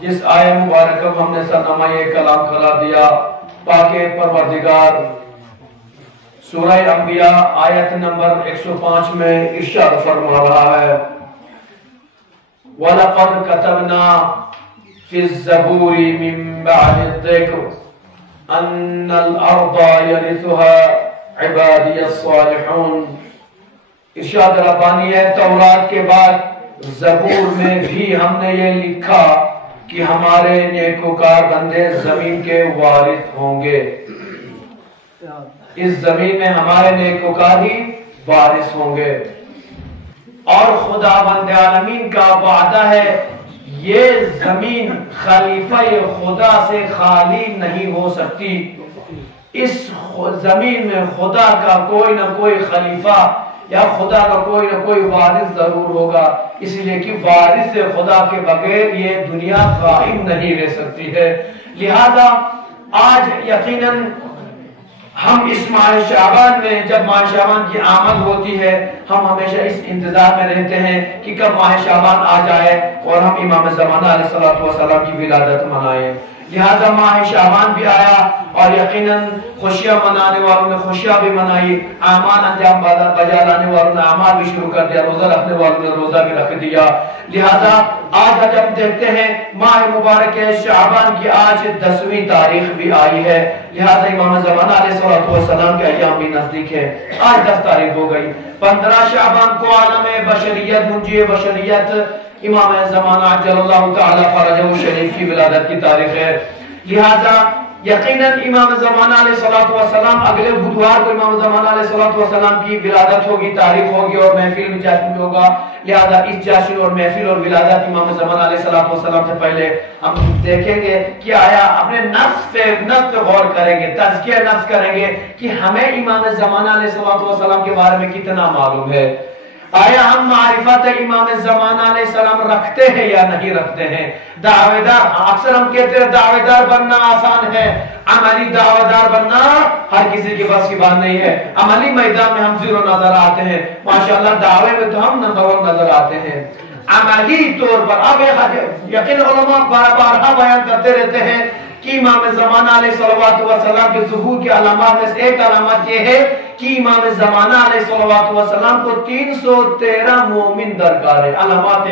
جس آیہ مبارکہ کو ہم نے سرنامہ کلام قرار دیا، پاک پروردگار سورہ انبیاء آیت نمبر 105 میں ارشاد فرما رہا ہے، وَلَقَدْ كَتَبْنَا فِي الزَّبُورِ مِن بَعْدِ الذِّكْرِ أَنَّ الْأَرْضَ يَرِثُهَا عِبَادِيَ الصَّالِحُونَ۔ ارشاد ربانی ہے، تورات کے بعد زبور میں بھی ہم نے یہ لکھا کہ ہمارے نیکوکار بندے زمین کے وارث ہوں گے، اس زمین میں ہمارے نیکوکار ہی وارث ہوں گے۔ اور خدا بند عالمین کا وعدہ ہے، یہ زمین خلیفہ خدا سے خالی نہیں ہو سکتی، اس زمین میں خدا کا کوئی نہ کوئی خلیفہ یا خدا کا کوئی نہ کوئی وارث ضرور ہوگا، اس لیے کہ وارث خدا کے بغیر یہ دنیا قائم نہیں رہ سکتی ہے۔ لہذا آج یقیناً ہم اس ماہ شعبان میں، جب ماہ شعبان کی آمد ہوتی ہے، ہم ہمیشہ اس انتظار میں رہتے ہیں کہ کب ماہ شعبان آ جائے اور ہم امام زمانہ علیہ السلام کی ولادت منائیں۔ لہذا ماہ شعبان بھی آیا اور یقیناً خوشیاں منانے والوں نے خوشیاں بھی منائی، اعمال انجام بجا لانے والوں نے اعمال بھی شروع کر دیا، روزہ رکھنے والوں نے روزہ بھی رکھ دیا۔ لہذا آج ہم دیکھتے ہیں ماہ مبارک شعبان کی آج 10ویں تاریخ بھی آئی ہے، لہذا امام زمانہ علیہ السلام کے ایام بھی نزدیک ہے۔ آج 10 تاریخ ہو گئی۔ 15 شعبان کو عالم بشریت، منجی بشریت امام زمانہ عجل اللہ تعالی فرجہ شریف کی ولادت کی تاریخ ہے۔ لہذا یقیناً امام زمانہ علیہ السلام اگلے بدھوار کو امام زمانہ علیہ السلام کی ولادت ہوگی، تاریخ ہوگی اور محفل بھی جشن بھی ہوگا۔ لہذا اس جشن اور محفل اور ولادت امام زمانہ علیہ السلام سے پہلے ہم دیکھیں گے کہ آیا اپنے نفس پہ غور کریں گے، تزکیہ نفس کریں گے کہ ہمیں امام زمانہ علیہ السلام کے بارے میں کتنا معلوم ہے، آیا ہم معرفت امام زمانہ علیہ السلام رکھتے ہیں یا نہیں رکھتے ہیں۔ دعویدار، اکثر ہم کہتے ہیں دعویدار بننا آسان ہے، عملی دعویدار بننا ہر کسی کے بس کی بات نہیں ہے۔ عملی میدان میں ہم زیرو نظر آتے ہیں، ماشاءاللہ دعوے میں تو ہم نمبر 1 نظر آتے ہیں۔ عملی طور پر اب یقین علماء بارہا بیان کرتے رہتے ہیں کہ امام زمانہ علیہ السلام کے ظہور کی علامات میں سے ایک علامت یہ ہے کہ امام زمانہ علیہ السلام کو 313 مومن درکار ہے۔ علامات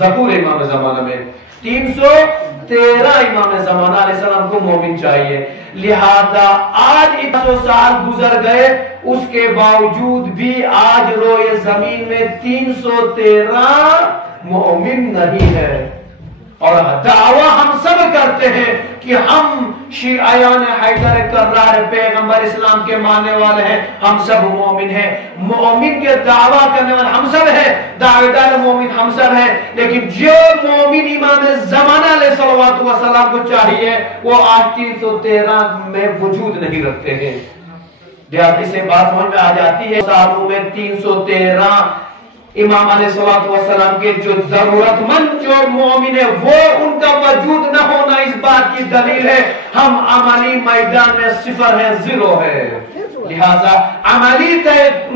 ظہور امام زمانہ میں 313 امام زمانہ علیہ السلام کو مومن چاہیے۔ لہذا آج 100 سال گزر گئے، اس کے باوجود بھی آج روئے زمین میں 313 مومن نہیں ہے، اور دعویٰ ہم سب کرتے ہیں کہ ہم شیعیان حیدر کرار پیغمبر اسلام کے ماننے والے ہیں، ہم سب مومن ہیں، مومن کے دعویٰ کرنے والے ہم سب ہیں، دعویدار مومن ہم سب ہیں، لیکن جو مومن امام زمانہ علیہ السلام کو چاہیے وہ آج 313 میں وجود نہیں رکھتے ہیں۔ لہذا سے بات سمجھ میں آ جاتی ہے، سالوں میں 313 امام علیہ السلام کے جو ضرورت مند جو مومن ہے وہ ان کا وجود نہ ہونا اس بات کی دلیل ہے ہم عملی میدان میں صفر ہے، زیرو ہے۔ لہذا عملی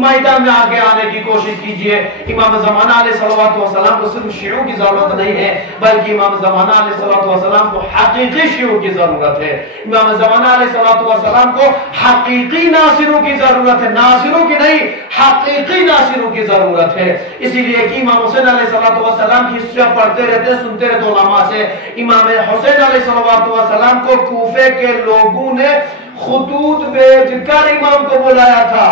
میدان میں آگے آنے کی کوشش کیجئے۔ امام زمانہ علیہ السلام کو صرف شیعوں کی ضرورت نہیں ہے، بلکہ امام زمانہ علیہ السلام کو حقیقی شیعوں کی ضرورت ہے۔ امام زمانہ علیہ السلام کو حقیقی ناصروں کی ضرورت ہے، ناصروں کی نہیں، حقیقی ناصروں کی ضرورت ہے۔ اسی لیے کہ امام حسین علیہ السلام کی ہسٹری پڑھتے رہتے سنتے رہتے علماء سے، امام حسین علیہ السلام کو کوفے کے لوگوں نے خطوط بھیج کر امام کو بلایا تھا،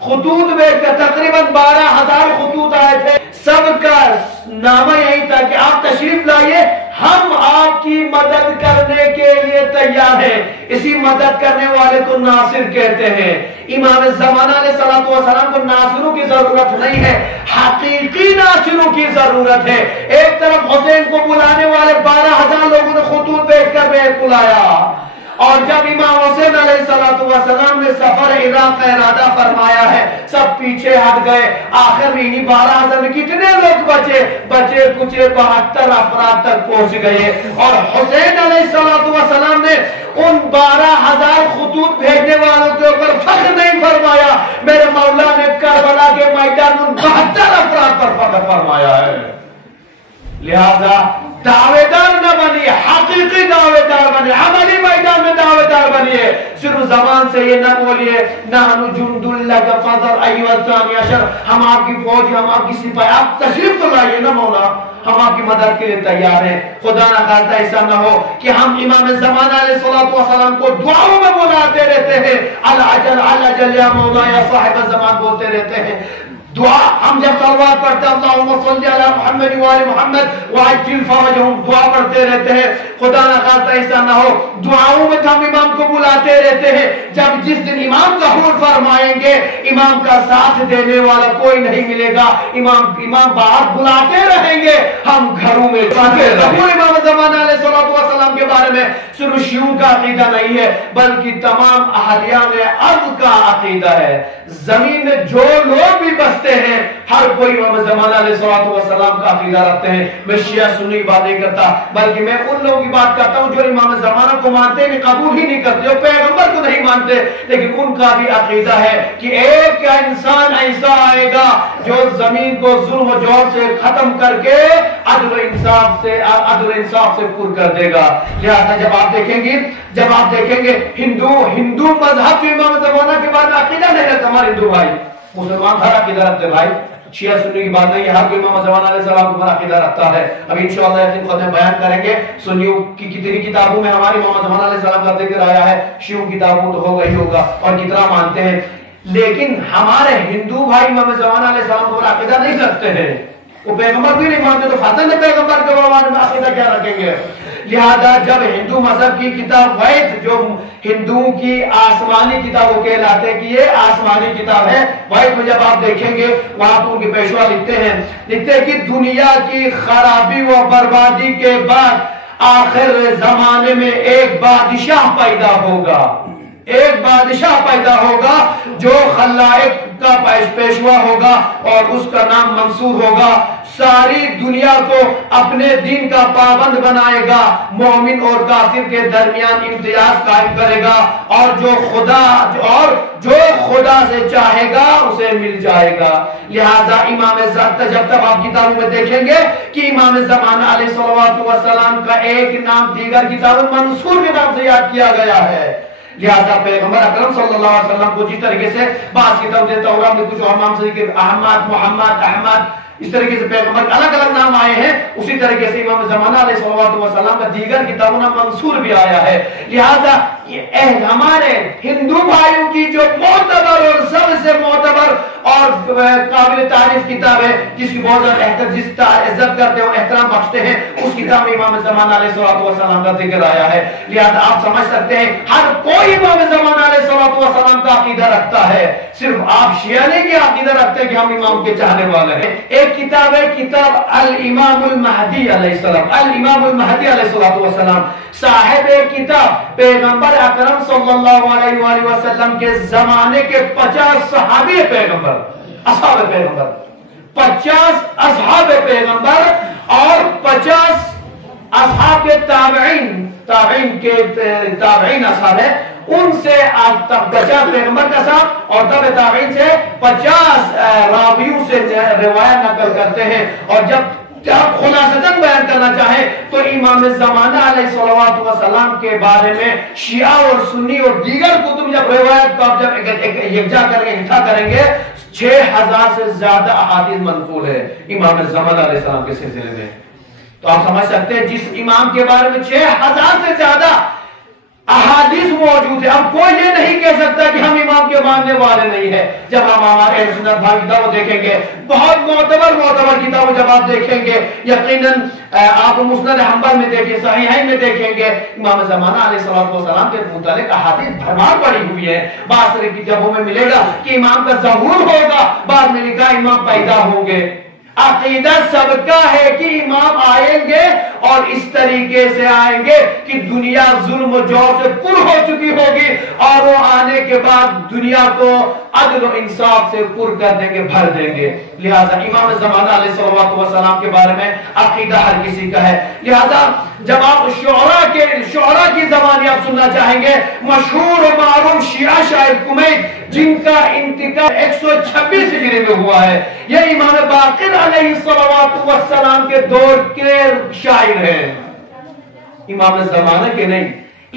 خطوط بھیج کر تقریباً 12,000 خطوط آئے تھے، سب کا نامہ یہی تھا کہ آپ تشریف لائیے، ہم آپ کی مدد کرنے کے لیے تیار ہیں۔ اسی مدد کرنے والے کو ناصر کہتے ہیں۔ امام زمانہ علیہ السلام کو ناصروں کی ضرورت نہیں ہے، حقیقی ناصروں کی ضرورت ہے۔ ایک طرف حسین کو بلانے والے 12,000 لوگوں نے خطوط بھیج کر بلایا، اور جب امام حسین علیہ السلام نے سفر عراق کا ارادہ فرمایا ہے، سب پیچھے ہٹ گئے۔ آخر میں انہی 12,000 میں کتنے لوگ بچے کچھ 72 افراد تک پہنچ گئے، اور حسین علیہ السلام نے ان 12,000 خطوط بھیجنے والوں کے اوپر فخر نہیں فرمایا، میرے مولا نے کربلا کے میدان ان 72 افراد پر فخر فرمایا ہے۔ لہذا دعویدار نہ بنی، یہ نہ بولیے نحن جند لک فانظر ایھا الثانی عشر، ہم آپ کی فوج، ہم آپ کی سپاہی، آپ تشریف تو لائیے نا مولا، ہم آپ کی مدد کے لیے تیار ہیں۔ خدا نہ خواستہ ایسا نہ ہو کہ ہم امام زمانہ علیہ السلام کو دعاؤں میں بلاتے رہتے ہیں، العجل العجل یا مولا یا صاحب زمان بولتے رہتے ہیں۔ دعا ہم جب صلوات پڑھتے ہیں اللہم صلی علی محمد وآل محمد وعجل فرجہم، دعا پڑھتے رہتے ہیں۔ خدا نہ خواستہ ایسا نہ ہو دعاؤں میں ہم امام کو بلاتے رہتے ہیں، جب جس دن امام ظہور فرمائیں گے امام کا ساتھ دینے والا کوئی نہیں ملے گا، امام باہر بلاتے رہیں گے، ہم گھروں میں جاتے رہیں گے۔ امام زمانہ علیہ السلام کے بارے میں صرف شیعوں کا عقیدہ نہیں ہے بلکہ تمام اہلیان ارض کا عقیدہ ہے۔ زمین میں جو لوگ بھی بستے ہیں ہر کوئی امام زمانہ علیہ السلام کا عقیدہ رکھتے ہیں۔ میں شیعہ سنی کی بات نہیں کرتا بلکہ میں ان لوگوں کی بات کرتا ہوں جو امام زمانہ کو مانتے ہیں، قبول ہی نہیں کرتے، جو پیغمبر کو نہیں مانتے، لیکن ان کا بھی عقیدہ ہے کہ ایک انسان ایسا آئے گا جو زمین کو ظلم و جور سے ختم کر کے عدل و انصاف سے پر کر دے گا۔ لہذا جب آپ دیکھیں گے ہندو مذہب جو امام زمانہ کے بارے میں عقیدہ نہیں رکھتا، ہمارے ہندو بھائی مسلمان ہر عقیدہ رکھتے بھائی، شیعہ سنی کی بات نہیں ہے، ہر کوئی امام زمانہ علیہ السلام کے بارے میں عقیدہ رکھتا ہے۔ اب انشاءاللہ یقین خود میں بیان کریں گے سنیوں کی کتنی کتابوں میں ہماری امام زمانہ علیہ السلام کا ذکر آیا ہے، شیعوں کتابوں تو ہوگا ہی ہوگا اور کتنا مانتے ہیں، لیکن ہمارے ہندو بھائی امام زمانہ علیہ السلام کو عقیدہ نہیں رکھتے ہیں، وہ پیغمبر بھی نہیں مانتے، تو فاتح نے پیغمبر کے بارے میں عقیدہ کیا رکھیں گے؟ لہذا جب ہندو مذہب کی کتاب وید جو ہندوؤں کی آسمانی کتابوں کے لاتے کہ یہ آسمانی کتاب ہے، وید میں جب آپ دیکھیں گے وہاں تو ان کے پیشوا لکھتے ہیں کہ دنیا کی خرابی و بربادی کے بعد آخر زمانے میں ایک بادشاہ پیدا ہوگا جو خلائق کا پیشوا ہوگا اور اس کا نام منصور ہوگا، ساری دنیا کو اپنے دین کا پابند بنائے گا، مومن اور کافر کے درمیان امتیاز قائم کرے گا، اور جو خدا سے چاہے گا اسے مل جائے گا۔ لہذا جب تک آپ کتابوں میں دیکھیں گے کہ امام زمانہ علیہ السلام کا ایک نام دیگر کتاب منصور کے نام سے یاد کیا گیا ہے۔ لہذا پیغمبر اکرم صلی اللہ علیہ وسلم کو جس طریقے سے بعض کتاب دیتا ہوگا میں کچھ امام سے ذکر احمد، محمد، احمد، اس طریقے سے پیغمبر الگ الگ نام آئے ہیں، اسی طریقے سے امام زمانہ علیہ السلام کا دیگر کتابوں میں منصور بھی آیا ہے۔ لہذا ہمارے ہندو بھائیوں کی جو معتبر اور سب سے معتبر اور قابل تعریف کتاب ہے جس کی بہت زیادہ عزت کرتے ہیں اور احترام بخشتے ہیں، اس کتاب میں امام زمانہ علیہ السلام کا ذکر آیا ہے۔ لہذا آپ سمجھ سکتے ہیں ہر کوئی امام زمانہ علیہ السلام کا عقیدہ رکھتا ہے، صرف آپ شیعہ نہیں کہ عقیدہ رکھتے ہیں کہ ہم امام کے چاہنے والے ہیں۔ ایک کتاب ہے کتاب الامام المہدی علیہ السلام، الامام المہدی علیہ السلام صاحب کتاب پیغمبر اکرم صلی اللہ علیہ وآلہ وسلم کے زمانے کے 50 صحابی پیغمبر، اصحاب پیغمبر، 50 اصحاب پیغمبر اور 50 اصحاب تابعین اصحاب ہے، ان سے 50 پیغمبر کا ساتھ اور تب تابعین سے 50 راویوں سے روایت نقل کرتے ہیں، اور جب خلاصتاً بیان کرنا چاہیں تو امام زمانہ علیہ السلام کے بارے میں شیعہ اور سنی اور دیگر کتب جب روایت کو آپ جب یکجا کریں گے 6000 سے زیادہ احادیث منقول ہے امام زمانہ علیہ السلام کے سلسلے میں۔ تو آپ سمجھ سکتے ہیں جس امام کے بارے میں 6000 سے زیادہ احادیث موجود ہے، اب کوئی یہ نہیں کہہ سکتا کہ ہم امام کے ماننے والے نہیں ہیں۔ جب ہم ہمارے اہل سنت بھائی کتابوں دیکھیں گے، بہت معتبر کتابوں جب آپ دیکھیں گے، یقیناً آپ مسند حنبل میں دیکھیں، صحیحین میں دیکھیں گے، امام زمانہ علیہ السلام کے متعلق احادیث بھرمار پڑی ہوئی ہے۔ بعض کی جگہوں میں ملے گا کہ امام کا ظہور ہوگا، بعض میں لکھا امام پیدا ہوں گے۔ عقیدہ سب کا ہے کہ امام آئیں گے اور اس طریقے سے آئیں گے کہ دنیا ظلم و جور سے پر ہو چکی ہوگی، اور وہ آنے کے بعد دنیا کو عدل و انصاف سے پر کر دیں گے، بھر دیں گے۔ لہذا امام زمانہ علیہ السلام کے بارے میں عقیدہ ہر کسی کا ہے۔ لہذا جب آپ شعراء کی زبانی آپ سننا چاہیں گے، مشہور و معروف شیعہ شاعر کمیت جن کا انتقال 126 ہجری میں ہوا ہے، یہ امام باقر علیہ السلام کے دور کے شاعر ہیں، امام زمانہ کے نہیں۔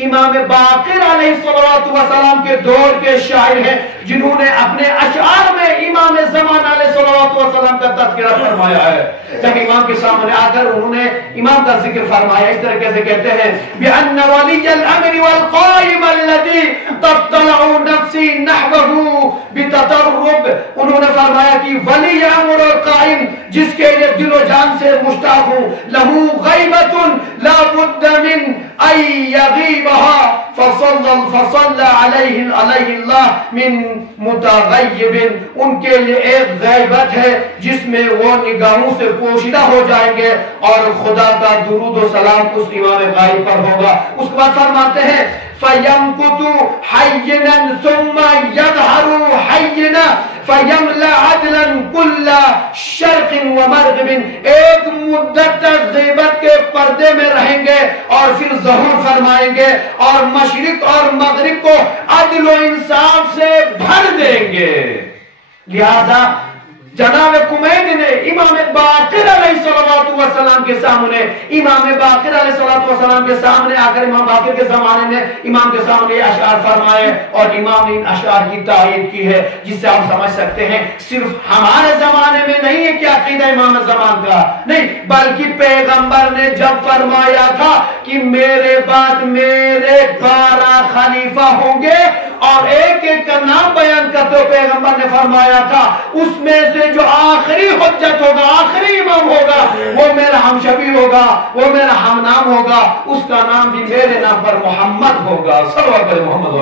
امام باقر علیہ السلام کے دور کے شاعر ہیں جنہوں نے اپنے اشعار میں امام زمانہ علیہ السلام کا تذکرہ فرمایا ہے۔ جب امام کے سامنے آ کر انہوں نے امام کا ذکر فرمایا، اس طریقے سے کہتے ہیں بِأَنَّ وَلِيَّ الْأَمْرِ وَالْقَائِمَ الَّذِي تَطَّلَعُ نَفْسِي نَحْوَهُ بِتَتَرُّبْ، انہوں نے فرمایا کہ ولی امر اور قائم جس کے لیے دل و جان سے مشتاق ہوں، لَهُ غَيْبَةٌ لَا بُدَّ مِنْ أَن يَغِيبَهَا فصل علیہ اللہ من متغیب، ان کے لیے ایک غیبت ہے جس میں وہ نگاہوں سے پوشیدہ ہو جائیں گے اور خدا کا درود و سلام اس امام غائب پر ہوگا۔ اس کے بعد فرماتے ہیں فَيَمْكُتُ حَيِّنًا ثُمَّ يَظْهَرُ حَيِّنًا فَيَمْلَأَ عَدْلًا كُلَّ شَرْقٍ وَمَرْغِبٍ، ایک مدت تک غیبت کے پردے میں رہیں گے اور پھر ظہور فرمائیں گے اور مشرق اور مغرب کو عدل و انصاف سے بھر دیں گے۔ لہذا جناب کمید نے امام باقر علیہ السلام کے سامنے کے سامنے آ کر امام باقر کے زمانے میں امام کے سامنے اشعار فرمائے اور امام نے ان اشعار کی تائید کی ہے، جس سے آپ سمجھ سکتے ہیں صرف ہمارے زمانے میں نہیں ہے کہ عقیدہ امام زمان کا نہیں، بلکہ پیغمبر نے جب فرمایا تھا کہ میرے بعد میرے 12 خلیفہ ہوں گے اور ایک ایک کا نام بیان کرتے ہوئے پیغمبر نے فرمایا تھا اس میں سے جو آخری حجت ہوگا، آخری امام ہوگا، وہ میرا ہم شبی ہوگا، وہ میرا ہم نام ہوگا، اس کا نام بھی میرے نام پر محمد ہوگا۔ صلی اللہ علیہ محمد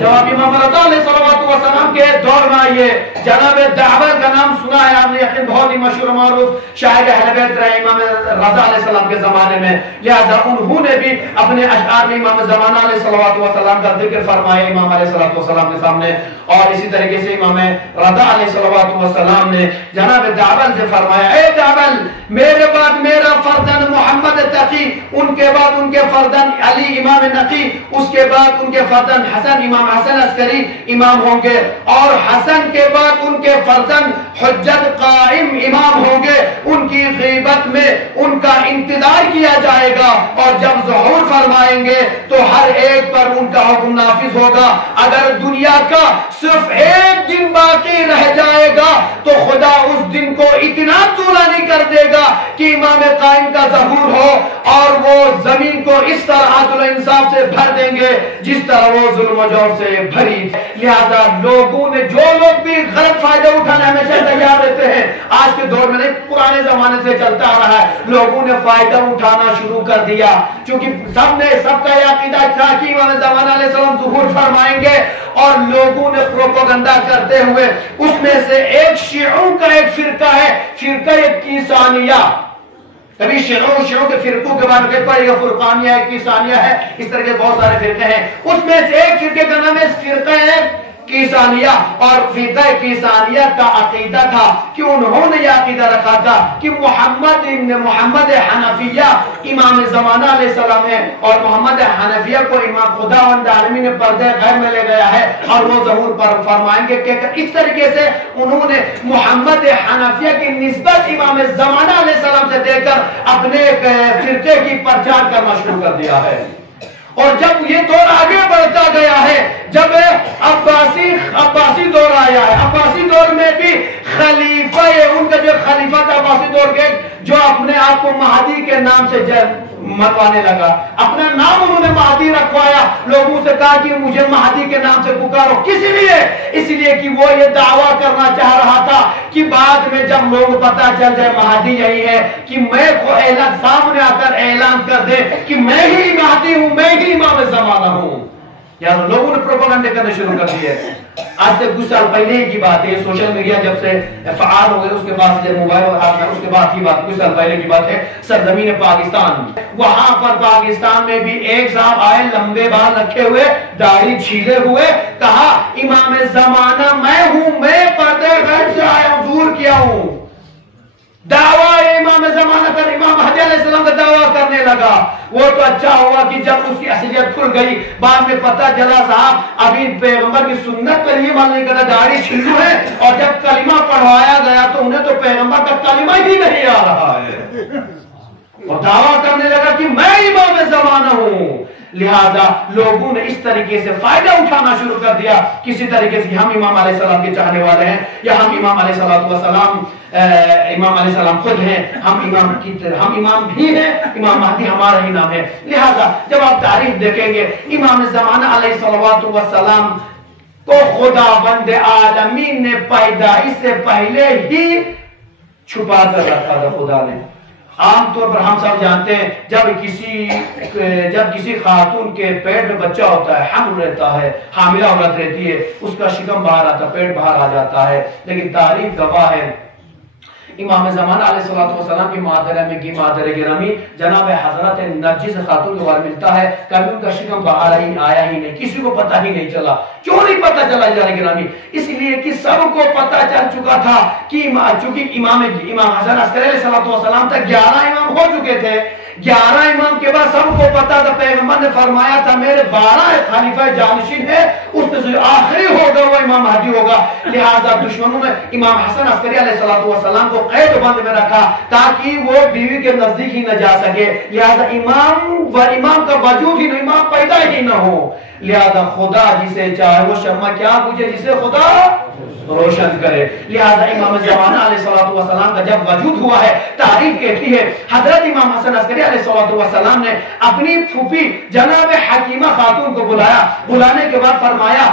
جواب امام رضا علیہ السلام کے دور میں آئیے، جناب دعوی کا نام سنا ہے آپ نے یقین، بہت ہی مشہور معروف شاعر اہل بیت رہے امام رضا علیہ السلام کے زمانے میں، لہذا انہوں نے بھی اپنے اشعار میں امام زمانہ علیہ السلام کا ذکر فرمایا امام علیہ السلام کے سامنے، اور اسی طریقے سے امام رضا علیہ السلام نے جناب دعوی سے فرمایا اے دعوی میرے بعد میرا فردن محمد تقی، ان کے بعد ان کے فردن علی امام نقی، اس کے بعد ان کے فردن حسن امام حسن عسکری امام ہوں گے، اور حسن کے بعد ان کے فرزند حجت قائم امام ہوں گے، ان کی غیبت میں ان کا انتظار کیا جائے گا اور جب ظہور فرمائیں گے تو ہر ایک پر ان کا حکم نافذ ہوگا۔ اگر دنیا کا صرف ایک دن باقی رہ جائے گا تو خدا اس دن کو اتنا طولانی نہیں کر دے گا کہ امام قائم کا ظہور ہو اور وہ زمین کو اس طرح عدل و انصاف سے بھر دیں گے جس طرح وہ ظلم و جور سے بھری۔ لہذا لوگوں نے جو لوگ بھی غلط فائدہ اٹھانے ہمیشہ تیار رہتے ہیں، آج کے دور میں نہیں پرانے زمانے سے چلتا آ رہا ہے، لوگوں نے فائدہ اٹھانا شروع کر دیا چونکہ سب کا یہ عقیدہ تھا کہ امام زمانہ علیہ السلام ظہور فرمائیں گے، اور لوگوں نے پروپیگنڈا کرتے ہوئے اس میں سے ایک شیعوں کا ایک فرقہ ہے، فرقہ کیسانیہ، کبھی شیعوں کے فرقوں کے بارے میں پڑھے گا، فرقانیہ ہے، کیسانیہ ہے، اس طرح کے بہت سارے فرقے ہیں، اس میں سے ایک فرقے کا نام ہے فرقہ ہے کیسانیہ، اور فرقہ کیسانیہ کا عقیدہ تھا کہ انہوں نے یہ عقیدہ رکھا تھا کہ محمد حنفیہ امام زمانہ علیہ السلام ہے اور محمد حنفیہ کو امام خداوند عالمین نے پردے غیب میں لے گیا ہے اور وہ ظہور پر فرمائیں گے کہ اس طریقے سے انہوں نے محمد حنفیہ کی نسبت امام زمانہ علیہ السلام سے دے کر اپنے فرقے کی پرچار کرنا شروع کر دیا ہے۔ اور جب یہ دور آگے بڑھتا گیا ہے، جب عباسی دور آیا ہے، عباسی دور میں بھی خلیفہ ان کا جو خلیفہ تھا عباسی دور کے، جو اپنے آپ کو مہدی کے نام سے منوانے لگا، اپنا نام انہوں نے مہدی رکھوایا، لوگوں سے کہا کہ مجھے مہدی کے نام سے پکارو، کس لیے؟ اس لیے کہ وہ یہ دعویٰ کرنا چاہ رہا تھا کہ بعد میں جب لوگ پتا چل جائے مہدی یہی ہے کہ میں کو اعلان سامنے آ کر اعلان کر دے کہ میں ہی مہدی ہوں، میں ہی امام زمانہ ہوں۔ یعنی لوگوں نے پروپیگنڈے کرنے شروع کر دیے۔ آج سے کچھ سال پہلے کی بات ہے، سوشل میڈیا جب سے فعال ہو گئے اس کے بعد سے موبائل اور ہاتھ میں، اس کے بعد کی بات کچھ سال پہلے کی بات ہے، سرزمین پاکستان، وہاں پر پاکستان میں بھی ایک صاحب آئے لمبے بال رکھے ہوئے، داڑھی چھیلے ہوئے، کہا امام زمانہ میں ہوں، میں پردے غیب سے آیا ہوں، ظہور کیا ہوں، دعویٰ امام زمانہ کر امام مہدی علیہ السلام کا دعویٰ کرنے لگا۔ وہ تو اچھا ہوا کہ جب اس کی اصلیت کھل گئی، بعد میں پتہ چلا صاحب ابھی پیغمبر کی سنت پر یہ عمل نہیں کرتا، داڑھی چھیلو ہے، اور جب کلمہ پڑھوایا گیا تو انہیں تو پیغمبر کا کلمہ ہی نہیں آ رہا ہے اور دعویٰ کرنے لگا کہ میں امام زمانہ ہوں. لہذا لوگوں نے اس طریقے سے فائدہ اٹھانا شروع کر دیا کسی طریقے سے ہم امام علیہ السلام کے چاہنے والے ہیں یا ہم امام علیہ السلام امام علیہ السلام خود ہیں, ہم امام بھی ہیں, امام مہدی ہمارا ہی نام ہے. لہذا جب آپ تاریخ دیکھیں گے امام زمانہ علیہ السلام کو خدا بند عالمین نے پیدا اس سے پہلے ہی چھپا کر رکھا تھا خدا نے. عام طور پر ہم سب جانتے ہیں جب کسی خاتون کے پیٹ میں بچہ ہوتا ہے, حمل رہتا ہے, حاملہ عورت رہتی ہے, اس کا شکم باہر آتا ہے, پیٹ باہر آ جاتا ہے. لیکن تاریخ گواہ ہے امام زمانہ علیہ السلام کی مادر میں کی مادر گرامی جناب حضرت نرجس خاتون کے بارے ملتا ہے کبھی ان کا شکم باہر ہی آیا ہی نہیں, کسی کو پتہ ہی نہیں چلا. کیوں نہیں پتہ چلا جانے گرامی؟ اس لیے کہ سب کو پتہ چل چکا تھا کہ چونکہ امام حسن عسکری علیہ السلام تک 11 امام ہو چکے تھے. 11 امام کے بعد سب کو پتا تھا, پیغمبر نے فرمایا تھا میرے 12 خلیفہ جانشین ہے, اس میں سے آخری ہوگا وہ امام مہدی ہوگا. لہذا دشمنوں نے امام حسن عسکری علیہ السلام کو قید بند میں رکھا تاکہ وہ بیوی کے نزدیک ہی نہ جا سکے. لہذا امام کا وجود ہی نہیں, امام پیدا ہی نہ ہو. لہذا خدا جسے چاہے وہ شمع کیا بجھے جسے خدا روشن کرے. لہذا امام زمانہ علیہ السلام کا جب وجود ہوا ہے تاریخ کہتی ہے حضرت امام حسن عسکری علیہ السلام نے اپنی پھوپھی جناب حکیمہ خاتون کو بلایا. بلانے کے بعد فرمایا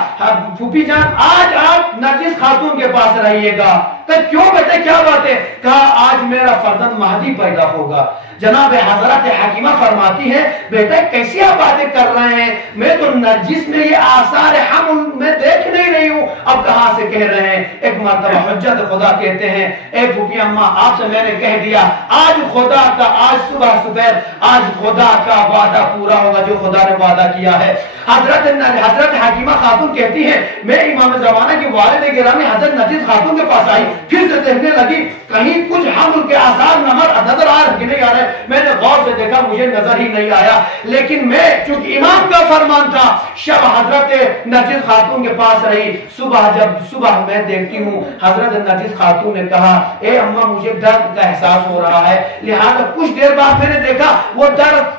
پھوپھی جان آج آپ نرجس خاتون کے پاس رہیے گا. کہ کیوں بیٹے کیا بات ہے؟ کہا آج میرا فرزند مہدی پیدا ہوگا. جناب حضرت حکیمہ فرماتی ہے بیٹا کیسی آپ باتیں کر رہے ہیں, میں تو نرجس میں یہ آثار حمل میں دیکھ نہیں رہی ہوں, اب کہاں سے کہہ رہے ہیں؟ ایک مرتبہ حجت خدا کہتے ہیں اے پھوپھی اماں آپ سے میں نے کہہ دیا آج خدا کا آج صبح آج خدا کا وعدہ پورا ہوگا جو خدا نے وعدہ کیا ہے. حضرت حکیمہ خاتون کہتی ہے میں امام زمانہ کی والد گرامی حضرت نرجس خاتون کے پاس آئی, پھر سے دیکھنے لگی کہیں کچھ حمل کے آثار نظر آ رہے نہیں آ رہے. میں نے غور سے دیکھا مجھے نظر ہی نہیں آیا. لیکن میں چونکہ امام کا فرمان تھا شب حضرت نرجس خاتون کے پاس رہی. صبح میں دیکھتی ہوں حضرت نرجس خاتون نے کہا اے اماں مجھے درد کا احساس ہو رہا ہے. لہذا کچھ دیر بعد میں نے دیکھا وہ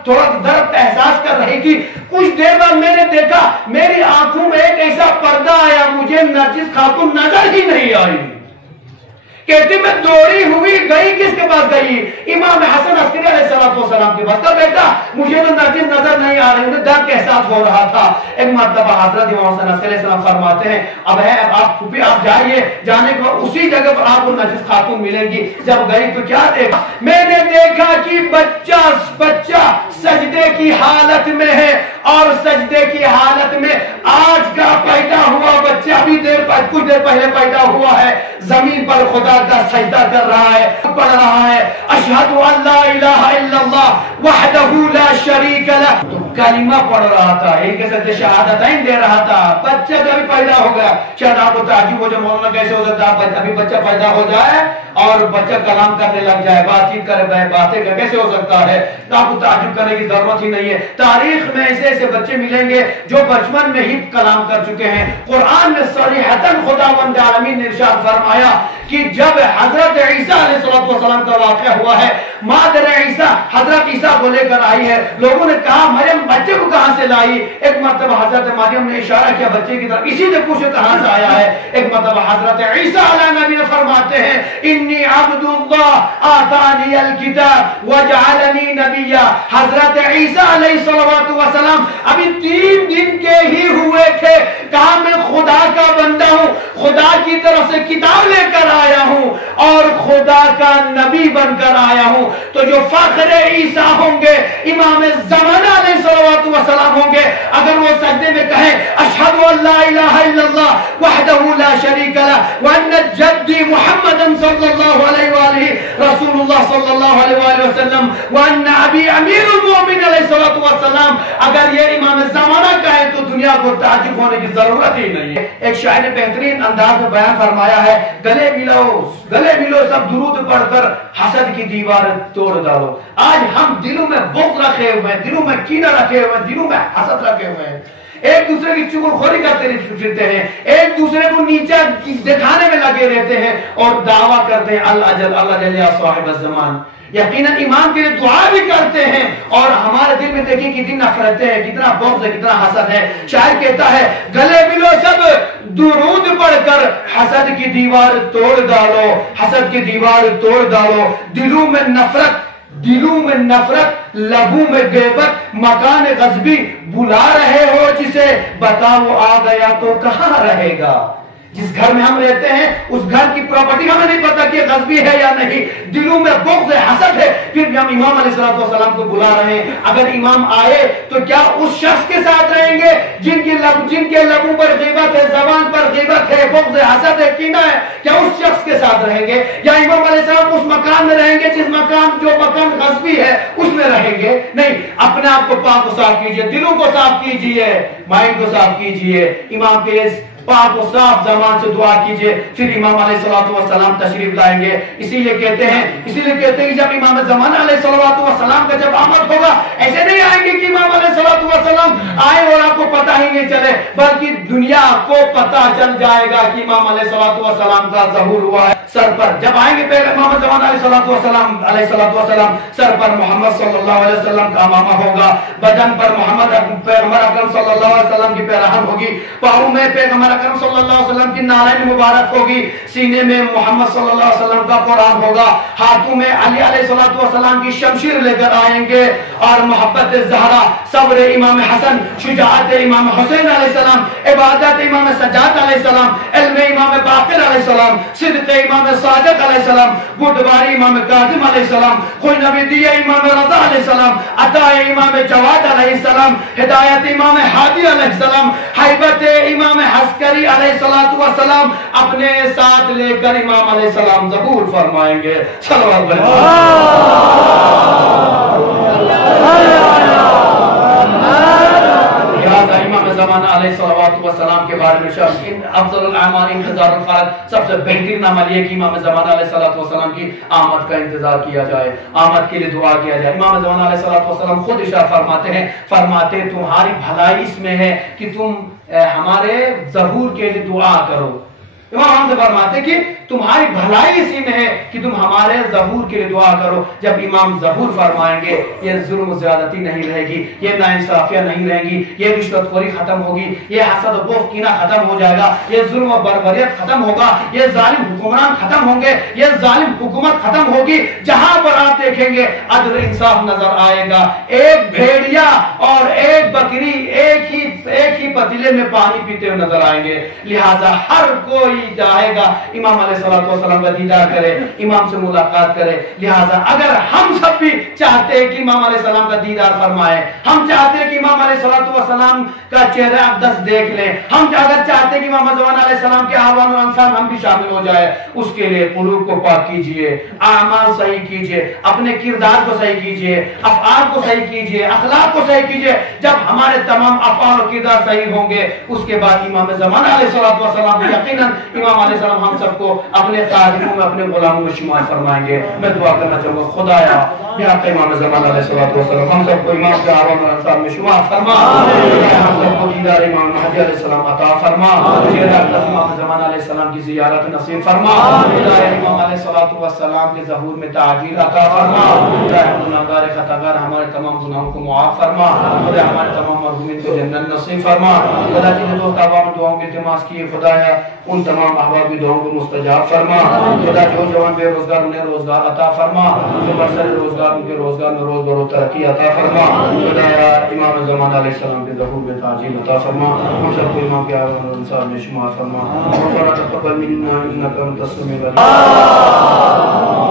تھوڑا درد کا احساس کر رہی تھی. کچھ دیر بعد میں نے دیکھا میری آنکھوں میں ایک ایسا پردہ آیا, مجھے نرجس خاتون نظر ہی نہیں آئی. کہتی میں دوڑی ہوئی گئی, کس کے پاس گئی؟ امام حسن عسکری علیہ السلام کے پاس. بیٹا مجھے تو نرجس نظر نہیں آ رہی, انہیں درد کا احساس ہو رہا تھا. ایک مرتبہ حضرت امام حسن عسکری علیہ السلام فرماتے ہیں اب ہے آپ پھوپھی آپ جائیے, جانے کے بعد اسی جگہ پر آپ کو نرجس خاتون ملیں گی. جب گئی تو کیا دیکھا؟ میں نے دیکھا کہ بچہ سجدے کی حالت میں ہے اور سجدے کی حالت میں آج کا پیدا ہوا بچہ ابھی کچھ دیر پہلے پیدا ہوا ہے, زمین پر خدا کا سجدہ کر رہا ہے, پڑھ رہا ہے اشہد ان لا الہ الا اللہ وحدہ لا شریک لہ. تو کلمہ پڑھ رہا تھا, ایک سے شہادتین دے رہا تھا. بچہ جب پیدا ہو گیا, شاید آپ کو تعجب ہو جائے مولانا کیسے ہو سکتا ہے ابھی بچہ پیدا ہو جائے اور بچہ کلام کرنے لگ جائے, بات چیت کرے, باتیں کیسے ہو سکتا ہے؟ تو آپ کو تعجب کرنے کی ضرورت ہی نہیں ہے. تاریخ میں ایسے بچے ملیں گے جو بچپن میں ہی کلام کر چکے ہیں. قرآن میں صریحتاً خداوند عالمین نے ارشاد فرمایا کہ جب حضرت عیسیٰ علیہ السلام کا واقعہ ہوا ہے, مادر عیسیٰ حضرت عیسیٰ کو لے کر آئی ہے. لوگوں نے کہا مریم بچے کو کہاں سے لائی؟ ایک مرتبہ حضرت مریم نے اشارہ کیا بچے کی طرف, اسی نے پوچھے کہاں سے آیا ہے. ایک مرتبہ حضرت عیسیٰ علیہ نبی نے فرماتے ہیں انی عبد اللہ آتانی الکتاب وجعلنی نبیا. حضرت عیسیٰ علیہ السلام ابھی 3 دن کے ہی ہوئے تھے, کہا میں خدا کا بندہ ہوں, خدا کی طرف سے کتاب لے کر آیا ہوں اور خدا کا نبی بن کر آیا ہوں. تو جو فخر عیسیٰ ہوں گے امام زمانہ علیہ السلام ہوں گے, اگر وہ سجدے میں کہیں اشہد ان لا الہ الا اللہ وحدہ لا شریک لہ وان جدی محمد صلی اللہ علیہ وآلہ رسول اللہ صلی اللہ علیہ وآلہ وسلم وان ابی امیر المؤمنین علیہ السلام, اگر یہ امام زمانہ کہے تو دنیا کو تعجب ہونے کی ضرورت ہی نہیں ہے. ایک شاعر نے بہترین انداز میں بیان فرمایا ہے گلے ملو سب درود پڑھ کر حسد کی دیوار توڑ ڈالو. آج ہم دلوں میں بغض رکھے ہوئے ہیں, دلوں میں کینہ رکھے ہوئے ہیں, دلوں میں حسد رکھے ہوئے ہیں. ایک دوسرے کی چغلخوری کرتے پھرتے ہیں، ایک دوسرے کو نیچا دکھانے میں لگے رہتے ہیں اور دعویٰ کرتے ہیں اللہ جل یا صاحب الزمان۔ یقیناً امام کے لیے دعا بھی کرتے ہیں اور ہمارے دل میں دیکھیں کتنی نفرتیں ہیں، کتنا بغض ہے، کتنا حسد ہے۔ شاعر کہتا ہے گلے ملو سب درود پڑھ کر حسد کی دیوار توڑ ڈالو، حسد کی دیوار توڑ ڈالو، دلوں میں نفرت، لبوں میں غیبت، مکان غضبی بلا رہے ہو جسے، بتاؤ آ گیا تو کہاں رہے گا۔ جس گھر میں ہم رہتے ہیں اس گھر کی پراپرٹی ہمیں نہیں پتا کہ غصبی ہے یا نہیں، دلوں میں بغض ہے، حسد ہے، پھر بھی ہم امام علیہ السلام کو بلا رہے ہیں۔ اگر امام آئے تو کیا اس شخص کے ساتھ رہیں گے جن کے لبوں پر غیبت ہے، زبان پر غیبت ہے، بغض ہے، حسد ہے، کینہ ہے، کیا اس شخص کے ساتھ رہیں گے؟ یا امام علیہ السلام اس مکان میں رہیں گے جو مکان غصبی ہے اس میں رہیں گے؟ نہیں، اپنے آپ کو پاک و صاف کیجئے، دلوں کو صاف کیجئے، مائنڈ کو صاف کیجئے، امام کے پاک و صاف زمان سے دعا کیجئے، پھر امام علیہ السلام تشریف لائیں گے۔ اسی لیے کہتے ہیں کہ جب امام زمان علیہ السلام کا جب آمد ہوگا، ایسے نہیں آئیں گے کہ امام علیہ السلام آئے اور آپ کو پتہ ہی نہیں چلے، بلکہ دنیا کو پتہ چل جائے گا کہ امام علیہ السلام کا ظہور ہوا ہے سر پر۔ جب آئیں گے امام زمان علیہ السلام، سر پر محمد صلی اللہ علیہ وسلم کا امامہ ہوگا، بدن پر محمد پیغمبر اکرم صلی اللہ علیہ وسلم کی پیراہن ہوگی، پاؤں میں پیغمبر اکرم صلی اللہ علیہ وسلم کی نالین مبارک ہوگی، سینے میں محمد صلی اللہ علیہ وسلم کا قرآن ہوگا، ہاتھوں میں علی علیہ السلام کی شمشیر لے کر آئیں گے، اور محبت زہرا، صبر امام حسن، شجاعت امام حسین علیہ السلام، عبادت امام سجاد علیہ السلام، علم امام باقر علیہ السلام، صدق امام صادق علیہ السلام، بردباری امام کاظم علیہ السلام، خوش نویدی امام رضا علیہ السلام، عطا امام جواد علیہ السلام، ہدایت امام ہادی علیہ السلام، حیبت امام عسکری علیہ السلام اپنے ساتھ لے کر امام علیہ السلام ظہور فرمائیں گے۔ صلوات لہذا امام زمانہ علیہ السلام کے بارے میں افضل الاعمال انتظار الفرج، سب سے بہترین عمل یہ کہ امام زمانہ علیہ السلام کی آمد کا انتظار کیا جائے، آمد کے لیے دعا کیا جائے۔ امام زمانہ علیہ السلام خود ارشاد فرماتے تمہاری بھلائی اس میں ہے کہ تم ہمارے ظہور کے لیے دعا کرو۔ امام ہم سے فرماتے کہ تمہاری بھلائی اسی میں ہے کہ تم ہمارے ظہور کے لیے دعا کرو۔ جب امام ظہور فرمائیں گے یہ ظلم و زیادتی نہیں رہے گی، یہ ناانصافیاں نہیں رہیں گی، یہ رشوت خوری ختم ہوگی، یہ حسد و بغض کینہ ختم ہو جائے گا، یہ ظلم و بربریت ختم ہوگا، یہ ظالم حکمران ختم ہوں گے، یہ ظالم حکومت ختم ہوگی۔ جہاں پر آپ دیکھیں گے عدل انصاف نظر آئے گا، ایک بھیڑیا اور ایک بکری ایک ہی پتیلے میں پانی پیتے ہوئے نظر آئیں گے۔ لہذا ہر کوئی چاہے گا امام علیہ السلام کا دیدار کرے، امام سے ملاقات کرے۔ لہذا اگر ہم سب بھی چاہتے ہیں کہ امام علیہ السلام کا دیدار فرمائے، ہم چاہتے ہیں کہ امام علیہ السلام کا چہرہ اقدس دیکھ لیں، ہم اگر چاہتے ہیں کہ امام زمان علیہ السلام کے احوال و انصار ہم بھی شامل ہو جائے، اس کے لیے قلوب کو پاک کیجئے، اعمال صحیح کیجئے، اپنے کردار کو صحیح کیجئے، افعال کو صحیح کیجئے، اخلاق کو صحیح کیجئے۔ جب ہمارے تمام افعال و کردار صحیح ہوں گے، اس کے بعد امام زمان علیہ السلام یقیناً امام علیہ السلام ہم سب کو اپنے خادموں میں اپنے غلاموں میں شمار فرمائیں گے۔ میں دعا کرنا چاہوں گا خدایا بحق امام زمان علیہ السلام ہم سب کو امام کے احوال و انصار میں شمار فرما، ہم سب کو دیدار امام مہدی علیہ السلام عطا فرما، امام زمان علیہ السلام کی زیارت نصیب فرما، امام علیہ السلام کے ظہور میں تعجیل عطا فرما، گناہگار خطاکار ہمارے تمام گناہوں کو معاف فرما، ہمارے تمام مرحومین کو جنت نصیب فرما۔ خدا جن دوست احباب میں دعاؤں کے التماس کیے خدایا ان تمام احباب کی دعاؤں کو مستجاب فرما۔ خدا جو جوان بے روزگار انہیں روزگار عطا فرما، جو برسر روزگار ان کے روزگار میں روز بروز ترقی عطا فرما۔ خدایا امام زمان علیہ السلام کے ظہور میں تعجیل عطا فرما، ہم سب کو امام کے احوال و انصار میں شمار فرما۔ ربنا تقبل منا انک انت السمیع العلیم۔